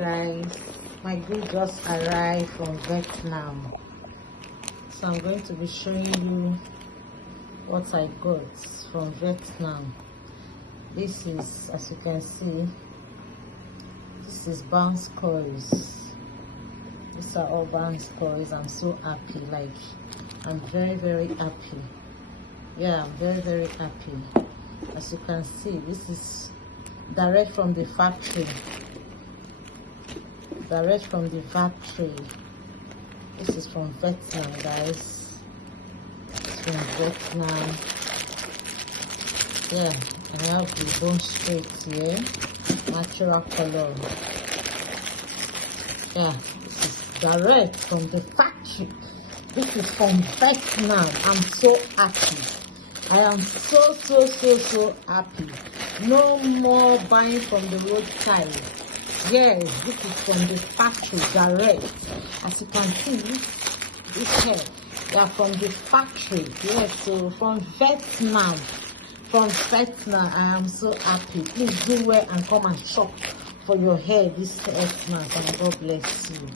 guys, my good just arrived from Vietnam, so I'm going to be showing you what I got from Vietnam. This is, as you can see, this is bounce coils. These are all bounce coils. I'm so happy, like I'm very happy. Yeah, I'm very happy. As you can see, this is direct from the factory. Direct from the factory. This is from Vietnam, guys. It's from Vietnam. Yeah, I have the bone straight here, natural color. Yeah, this is direct from the factory. This is from Vietnam. I'm so happy. I am so happy. No more buying from the roadside. Yes, this is from the factory direct. As you can see, this hair, they are from the factory. Yes, so from Vietnam. From Vietnam, I am so happy. Please do well and come and shop for your hair this Christmas, and God bless you.